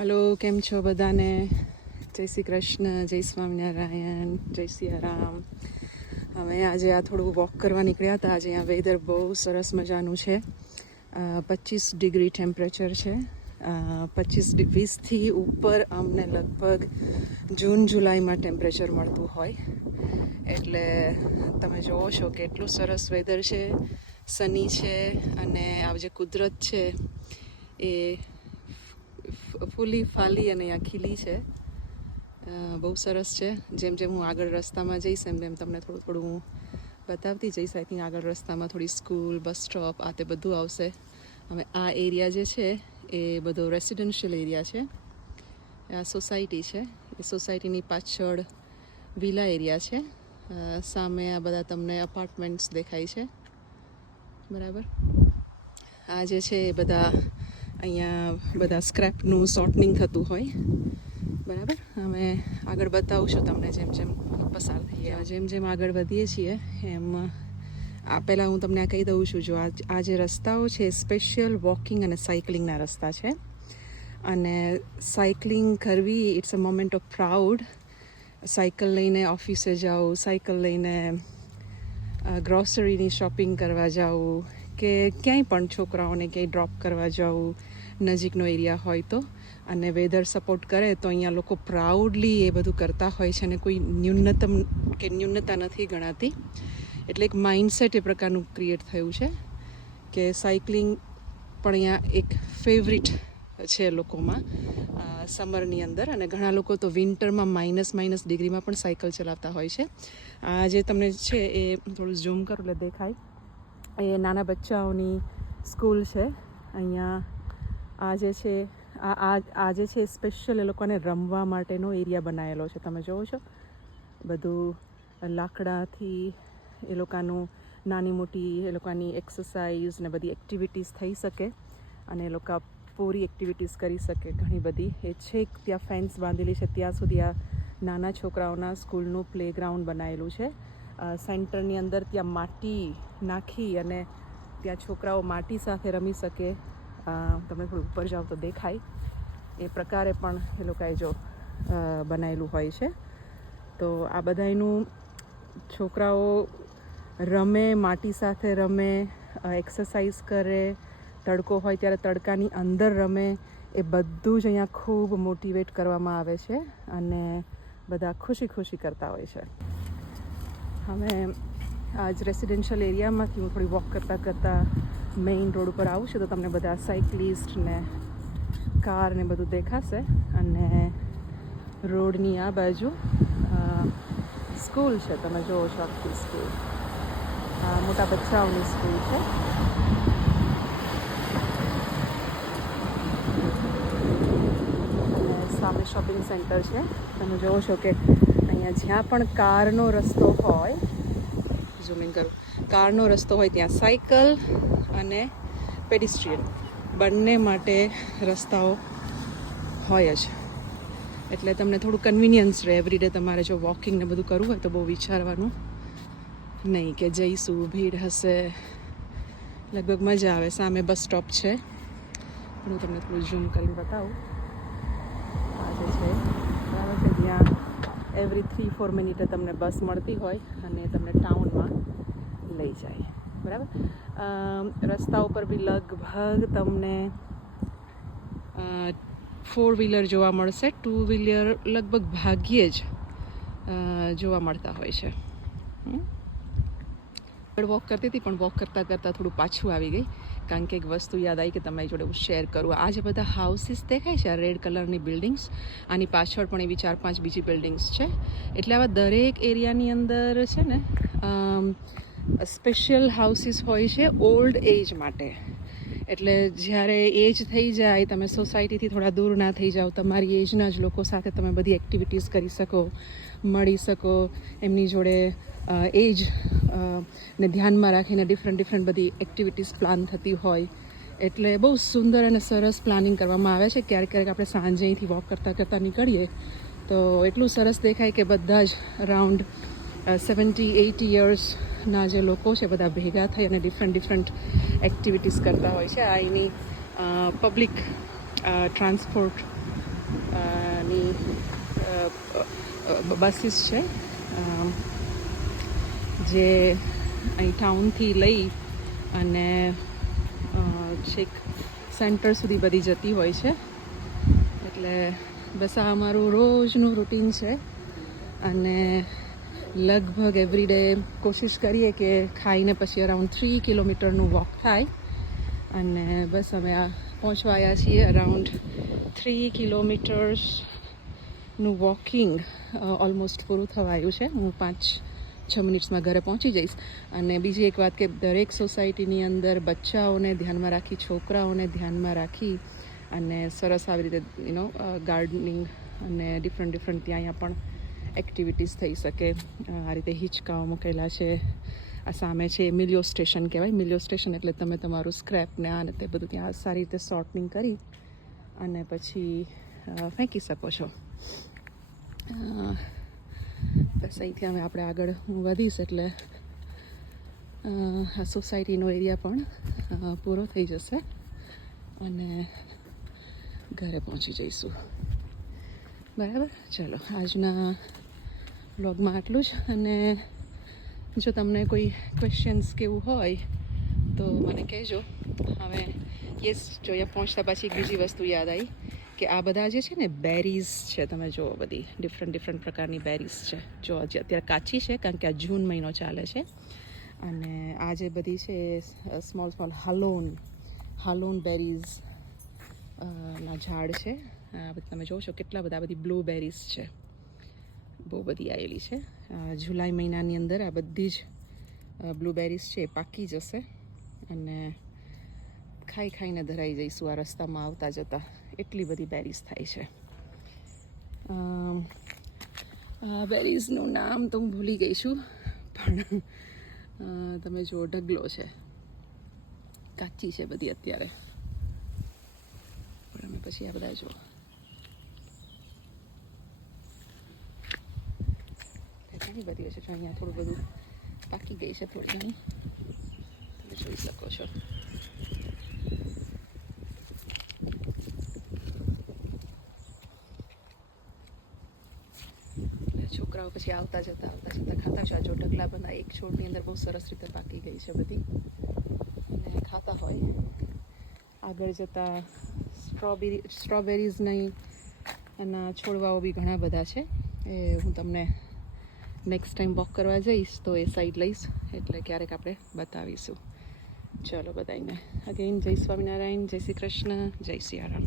Hello, કેમ છો બધાને? જય શ્રી કૃષ્ણ, જય સ્વામિનારાયણ, જય સિયારામ. હવે આજે આ થોડું વોક કરવા નીકળ્યા હતા. આજે અહીંયા વેધર બહુ સરસ મજાનું છે. 25 ડિગ્રી ટેમ્પરેચર છે. 20થી ઉપર અમને લગભગ જૂન જુલાઈમાં ટેમ્પરેચર મળતું હોય. એટલે તમે જોવો છો કે એટલું સરસ વેધર છે, સની છે, અને આ જે કુદરત છે એ ફૂલી ફાલી અને આ ખીલી છે. બહુ સરસ છે. જેમ જેમ હું આગળ રસ્તામાં જઈશ એમ તમને થોડું થોડું હું બતાવતી જઈશ. આઈ થિંક આગળ રસ્તામાં થોડી સ્કૂલ, બસ સ્ટોપ આ તે બધું આવશે. હવે આ એરિયા જે છે એ બધો રેસિડેન્શિયલ એરિયા છે. આ સોસાયટી છે. એ સોસાયટીની પાછળ વિલા એરિયા છે. સામે આ બધા તમને અપાર્ટમેન્ટ્સ દેખાય છે, બરાબર. આ જે છે એ બધા અહીંયા બધા સ્ક્રેપનું સોર્ટનિંગ થતું હોય, બરાબર. અમે આગળ બતાવું છું તમને જેમ જેમ પસાર થઈએ. જેમ જેમ આગળ વધીએ છીએ એમ પહેલાં હું તમને આ કહી દઉં છું. જો આ જે રસ્તાઓ છે સ્પેશિયલ વોકિંગ અને સાયકલિંગના રસ્તા છે. અને સાયકલિંગ કરવી it's a moment of proud. Cycle લઈને ઓફિસે જાઓ, સાયકલ લઈને ગ્રોસરીની શોપિંગ કરવા જાઉં, કે ક્યાંય પણ છોકરાઓને ક્યાંય ડ્રોપ કરવા જાઉં નજીકનો એરિયા હોય તો, અને વેધર સપોર્ટ કરે તો અહીંયા લોકો પ્રાઉડલી એ બધું કરતા હોય છે. અને કોઈ ન્યૂનતા નથી ગણાતી. એટલે એક માઇન્ડસેટ એ પ્રકારનું ક્રિએટ થયું છે કે સાયકલિંગ પણ અહીંયા એક ફેવરિટ છે લોકોમાં સમરની અંદર. અને ઘણા લોકો તો વિન્ટરમાં માઇનસ ડિગ્રીમાં પણ સાયકલ ચલાવતા હોય છે. આ જે તમને છે એ થોડું ઝૂમ કરું એટલે દેખાય, એ નાના બચ્ચાઓની સ્કૂલ છે. અહીંયા આ જે છે આ જે છે સ્પેશિયલ એ લોકોને રમવા માટેનો એરિયા બનાવેલો છે. તમે જોવો છો બધું લાકડાથી એ લોકોનું નાની મોટી એ લોકોની એક્સરસાઇઝ ને બધી એક્ટિવિટીઝ થઈ શકે અને એ લોકો પૂરી એક્ટિવિટીઝ કરી શકે ઘણી બધી. એ છેક ત્યાં ફેન્સ બાંધેલી છે ત્યાં સુધી આ નાના છોકરાઓના સ્કૂલનું પ્લેગ્રાઉન્ડ બનાવેલું છે. સેન્ટરની અંદર ત્યાં માટી નાખી અને ત્યાં છોકરાઓ માટી સાથે રમી શકે. તમે થોડું ઉપર જાઓ તો દેખાય એ પ્રકારે પણ એ લોકોએ જો બનાવેલું હોય છે. તો આ બધાનું છોકરાઓ રમે, માટી સાથે રમે, એક્સરસાઇઝ કરે, તડકો હોય ત્યારે તડકાની અંદર રમે, એ બધું જ અહીંયા ખૂબ મોટિવેટ કરવામાં આવે છે અને બધા ખુશી કરતા હોય છે. હવે આજ રેસિડેન્શિયલ એરિયામાંથી હું થોડી વોક કરતાં મેઇન રોડ ઉપર આવું છું તો તમને બધા સાયકલિસ્ટ ને કાર ને બધું દેખાશે. અને રોડની આ બાજુ સ્કૂલ છે. તમે જોવો છો આખી સ્કૂલ, મોટા બચ્ચાઓની સ્કૂલ છે. અને સામે શોપિંગ સેન્ટર છે. તમે જોવો છો કે અહીંયા જ્યાં પણ કારનો રસ્તો હોય, ઝૂમિંગ કરું, કારનો રસ્તો હોય ત્યાં સાયકલ અને પેડિસ્ટ્રિયન બંને માટે રસ્તાઓ હોય જ. એટલે તમને થોડું કન્વિનિયન્સ રહે. એવરીડે તમારે જો વોકિંગ ને બધું કરવું હોય તો બહુ વિચારવાનું નહીં કે જઈશું, ભીડ હશે. લગભગ મજા આવે. સામે બસ સ્ટોપ છે. હું તમને થોડું ઝૂમ કરીને બતાવું. આ જે છે બરાબર છે, જ્યાં એવરી 3-4 મિનિટે તમને બસ મળતી હોય અને તમને ટાઉનમાં લઈ જાય, બરાબર. રસ્તા ઉપર બી લગભગ તમને 4 વ્હીલર જોવા મળશે. 2 વ્હીલર લગભગ ભાગ્યે જ જોવા મળતા હોય છે. વોક કરતી હતી પણ વોક કરતાં થોડું પાછું આવી ગઈ, કારણ કે એક વસ્તુ યાદ આવી કે તમારી જોડે હું શેર કરું. આ જે બધા હાઉસીસ દેખાય છે, આ રેડ કલરની બિલ્ડિંગ્સ, આની પાછળ પણ એવી 4-5 બીજી બિલ્ડિંગ્સ છે. એટલે આવા દરેક એરિયાની અંદર છે ને સ્પેશિયલ હાઉસીસ હોય છે ઓલ્ડ એજ માટે. એટલે જ્યારે એજ થઈ જાય, તમે સોસાયટીથી થોડા દૂર ના થઈ જાઓ, તમારી એજના જ લોકો સાથે તમે બધી એક્ટિવિટીઝ કરી શકો, મળી શકો, એમની જોડે એજ ને ધ્યાનમાં રાખીને ડિફરન્ટ બધી એક્ટિવિટીઝ પ્લાન થતી હોય. એટલે બહુ સુંદર અને સરસ પ્લાનિંગ કરવામાં આવે છે. ક્યારેક આપણે સાંજે અહીંથી વોક કરતાં નીકળીએ તો એટલું સરસ દેખાય કે બધા જ અરાઉન્ડ 70-80 યર્સના જે લોકો છે બધા ભેગા થઈ અને ડિફરન્ટ એક્ટિવિટીઝ કરતા હોય છે. આ એની પબ્લિક ટ્રાન્સપોર્ટ ની બસીસ છે જે અહીં ટાઉનથી લઈ અને છેક સેન્ટર સુધી બધી જતી હોય છે. એટલે બસ આ અમારું રોજનું રૂટીન છે અને લગભગ એવરીડે કોશિશ કરીએ કે ખાઈને પછી અરાઉન્ડ 3 કિલોમીટરનું વોક થાય અને બસ અમે આ પહોંચવા આવ્યા છીએ. અરાઉન્ડ 3 કિલોમીટર્સનું વોકિંગ ઓલમોસ્ટ પૂરું થવાયું છે. હું 5-6 મિનિટ્સમાં ઘરે પહોંચી જઈશ. અને બીજી એક વાત કે દરેક સોસાયટીની અંદર બચ્ચાઓને ધ્યાનમાં રાખી, છોકરાઓને ધ્યાનમાં રાખી અને સરસ આવી રીતે ગાર્ડનિંગ અને ડિફરન્ટ ત્યાં અહીંયા પણ એક્ટિવિટીઝ થઈ શકે. આ રીતે હિંચકાઓ મૂકેલા છે. આ સામે છે મિલિયો સ્ટેશન કહેવાય. મિલિયો સ્ટેશન એટલે તમે તમારું સ્ક્રેપ ને આ ને તે બધું ત્યાં સારી રીતે સોર્ટિંગ કરી અને પછી ફેંકી શકો છો. બસ અહીંથી અમે આપણે આગળ હું વધીશ એટલે આ સોસાયટીનો એરિયા પણ પૂરો થઈ જશે અને ઘરે પહોંચી જઈશું. બરાબર, ચલો આજના બ્લોગમાં આટલું જ. અને જો તમને કોઈ ક્વેશ્ચન્સ કેવું હોય તો મને કહેજો. હવે યસ, જો અહીંયા પહોંચતા પાછી એક બીજી વસ્તુ યાદ આવી કે આ બધા જે છે ને બેરીઝ છે, તમે જુઓ બધી ડિફરન્ટ પ્રકારની બેરીઝ છે. જો અત્યારે કાચી છે કારણ કે આ જૂન મહિનો ચાલે છે. અને આ જે બધી છે સ્મોલ હાલોન બેરીઝ ના ઝાડ છે. તમે જોવો છો કેટલા બધા બધી બ્લુબેરીઝ છે, બહુ બધી આવેલી છે. જુલાઈ મહિનાની અંદર આ બધી જ બ્લુબેરીઝ છે એ પાકી જશે અને ખાઈને ધરાઈ જઈશું આ રસ્તામાં આવતા જતાં. એટલી બધી બેરીઝ થાય છે. આ બેરીઝનું નામ તો હું ભૂલી ગઈ છું, પણ તમે જુઓ ઢગલો છે. કાચી છે બધી અત્યારે, પણ અમે પછી આ બધા જુઓ ઘણી બધી છે. જો અહીંયા થોડું બધું પાકી ગઈ છે, થોડી ઘણી તમે જોઈ શકો છો. છોકરાઓ પછી આવતા જતા ખાતા છે. આ જો ઢગલા બધા એક છોડની અંદર બહુ સરસ રીતે પાકી ગઈ છે બધી અને ખાતા હોય. આગળ જતાં સ્ટ્રોબેરીઝની એના છોડવાઓ બી ઘણા બધા છે. એ હું તમને નેક્સ્ટ ટાઈમ વોક કરવા જઈશ તો એ સાઈડ લઈશ, એટલે ક્યારેક આપણે બતાવીશું. ચલો બધાને અગેન જય સ્વામિનારાયણ, જય શ્રી કૃષ્ણ, જય સિયારામ.